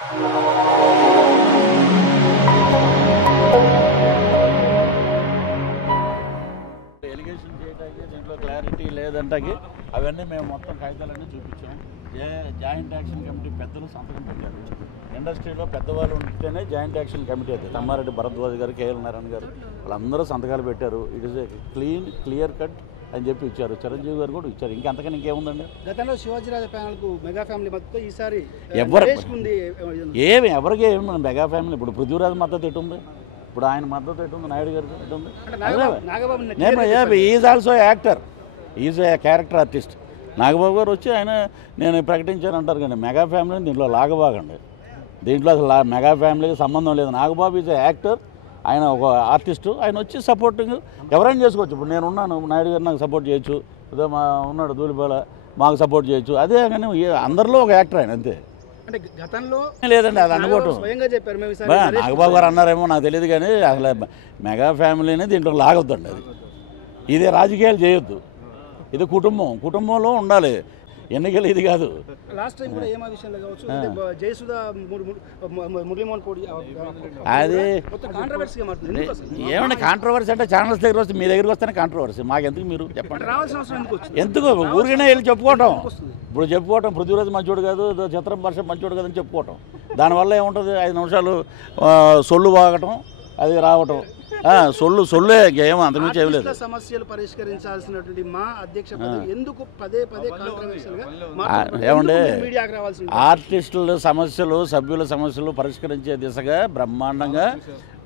Allegation చేయడానికి దీంట్లో clarity లేదంటే అవన్నీ మేము మొత్తం కాగితాలన్నీ చూపించాం. జాయింట్ యాక్షన్ కమిటీ పెద్దలు సంతకం పెట్టారు. ఇండస్ట్రీలో పెద్దవాళ్ళు ఉంటేనే జాయింట్ యాక్షన్ కమిటీ అది. తమ్మారెడ్డి భరద్వాజ్ గారు, కేఎల్ నారాయణ గారు వాళ్ళందరూ సంతకాలు పెట్టారు. It is a clear cut అని చెప్పి ఇచ్చారు. చిరంజీవి గారు కూడా ఇచ్చారు. ఇంకంతకని ఇంకేముందండి? గతంలో శివాజీరాజు ప్యానల్కు మెగా ఫ్యామిలీ మద్దతు ఈసారి ఎవరికి ఏమి మెగా ఫ్యామిలీ ఇప్పుడు పృథ్వీరాజ్ మద్దతు ఎటుంది? ఇప్పుడు ఆయన మద్దతు ఎటుంది? నాయుడు గారికి ఎటుంది? Is also actor, is a character artist. Nagababu గారు వచ్చి ఆయన నేను ప్రకటించాను అంటారు కానీ మెగా ఫ్యామిలీని దీంట్లో లాగబాగండి. దీంట్లో అసలు మెగా ఫ్యామిలీకి సంబంధం లేదు. నాగబాబు ఈజ్ ఏ యాక్టర్, ఆయన ఒక ఆర్టిస్టు. ఆయన వచ్చి సపోర్టింగ్ ఎవరైనా చేసుకోవచ్చు. ఇప్పుడు నేను ఉన్నాను, నాయుడు గారు నాకు సపోర్ట్ చేయొచ్చు. ఇదో ఉన్నాడు ధూళిపాల, మాకు సపోర్ట్ చేయొచ్చు. అదే కానీ అందరిలో ఒక యాక్టర్ ఆయన, అంతే. లేదండి అది అనుకోవటం. నాగబాబు గారు అన్నారేమో నాకు తెలియదు కానీ అసలు మెగా ఫ్యామిలీని దీంట్లో లాగొద్దండి. అది ఇదే రాజకీయాలు చేయొద్దు. ఇది కుటుంబంలో ఉండాలి. ఎన్నికలు ఇది కాదు. లాస్ట్ టైం కూడా ఏమా విషయంలో కావచ్చు జయసుధ మురళీమోహన్ పోటీ అది ఏమన్నా కాంట్రవర్సీ అంటే ఛానల్స్ దగ్గర వస్తే మీ దగ్గరికి వస్తేనే కాంట్రవర్సీ. మాకెందుకు మీరు చెప్పండి? ఎందుకు ఊరికనే వెళ్ళి చెప్పుకోవటం? ఇప్పుడు చెప్పుకోవటం పృథ్వీరాజ్ మంచోడు కాదు, చిత్రం వర్షం మంచోడు కాదని చెప్పుకోవటం. దానివల్ల ఏముంటుంది? 5 నిమిషాలు సొల్లు వాగటం, అది రావటం. సొల్లే ఏమో అంతకుమించి ఏమి లేదు. సమస్యలు పరిష్కరించాల్సినటువంటి మా అధ్యక్ష ఎందుకు పదే ఏమంటే ఆర్టిస్టుల సమస్యలు, సభ్యుల సమస్యలు పరిష్కరించే దిశగా బ్రహ్మాండంగా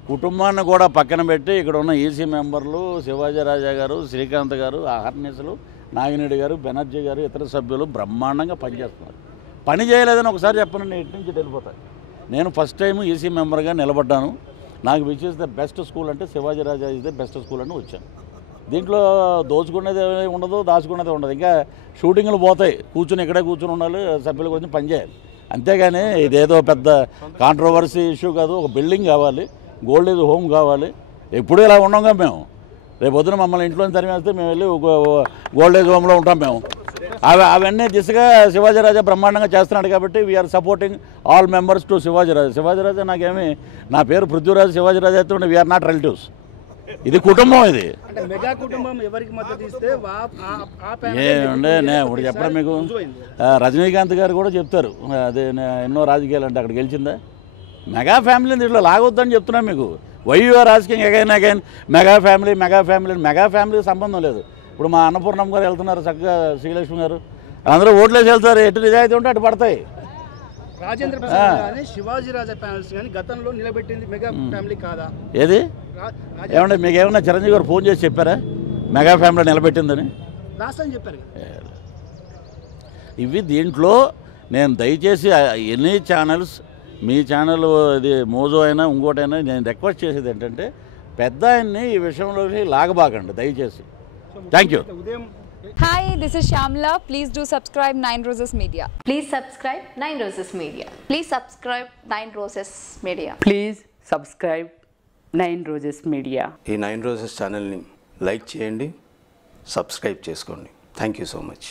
కుటుంబాన్ని కూడా పక్కన పెట్టి ఇక్కడ ఉన్న ఈసీ మెంబర్లు శివాజీ రాజా గారు, శ్రీకాంత్ గారు, ఆహర్నిశలు, నాగినేడు గారు, బెనర్జీ గారు, ఇతర సభ్యులు బ్రహ్మాండంగా పనిచేస్తున్నారు. పని చేయలేదని ఒకసారి చెప్పనండి, ఇటు నుంచి వెళ్ళిపోతాయి. నేను ఫస్ట్ టైం ఈసీ మెంబర్గా నిలబడ్డాను. నాకు which is the best school అంటే శివాజీ రాజా ఇస్ ద బెస్ట్ స్కూల్ అని వచ్చాను. దీంట్లో దోచుకునేది ఉండదు, దాచుకునేది ఉండదు. ఇంకా షూటింగ్లు పోతాయి, ఇక్కడే కూర్చుని ఉండాలి, సభ్యుల గురించి పనిచేయాలి. అంతేగాని ఇదేదో పెద్ద కాంట్రవర్సీ ఇష్యూ కాదు. ఒక బిల్డింగ్ కావాలి, గోల్డ్ ఏజ్ హోమ్ కావాలి. ఎప్పుడూ ఇలా ఉండంగా మేము. రేపు పొద్దున మమ్మల్ని ఇంట్లోనే తరిమేస్తే మేము వెళ్ళి గోల్డ్ ఏజ్ హోమ్లో ఉంటాం మేము. అవన్నీ దిశగా శివాజీరాజా బ్రహ్మాండంగా చేస్తున్నాడు కాబట్టి we are supporting all members to Sivaji Raja. Sivaji Raja నాకేమి, నా పేరు పృథ్వీరాజ్, శివాజీరాజా అయితే వీఆర్ నాట్ రిలేటివ్స్. ఇది కుటుంబం. ఇది ఏమంటే ఇప్పుడు చెప్పడం మీకు రజనీకాంత్ గారు కూడా చెప్తారు. అదే ఎన్నో రాజకీయాలు అంటే అక్కడ గెలిచిందా? మెగా ఫ్యామిలీని దీంట్లో లాగొద్దని చెప్తున్నాను మీకు. Why you're asking again mega ఫ్యామిలీకి సంబంధం లేదు. ఇప్పుడు మా అన్నపూర్ణమ్మ గారు వెళ్తున్నారు చక్కగా, శ్రీలక్ష్మి గారు అందరూ ఓట్లేసి వెళ్తారు. ఎటు నిజాయితీ ఉంటే అటు పడతాయి. రాజేంద్ర ప్రసాద్ కానీ శివాజీ రాజా ప్యానల్స్ కానీ గతంలో నిలబెట్టింది మెగా ఫ్యామిలీ కాదా? ఏది ఏమంటే మీకు ఏమన్నా చిరంజీవి గారు ఫోన్ చేసి చెప్పారా మెగా ఫ్యామిలీ నిలబెట్టిందని? లాస్ట్ టైం చెప్పారు. ఇవి దీంట్లో నేను దయచేసి ఎనీ ఛానల్స్, మీ ఛానల్ ఇది మోజో అయినా ఇంకోటైనా నేను రిక్వెస్ట్ చేసేది ఏంటంటే పెద్ద ఆయన్ని ఈ విషయంలోకి లాగబాకండి దయచేసి. Thank you. Hi, this is Shamla. Please do subscribe 9 Roses Media. Please subscribe 9 Roses Media. Please subscribe 9 Roses Media. Please subscribe 9 Roses Media. ఈ 9 Roses ఛానల్ని లైక్ చేయండి, సబ్స్క్రైబ్ చేసుకోండి. Thank you so much.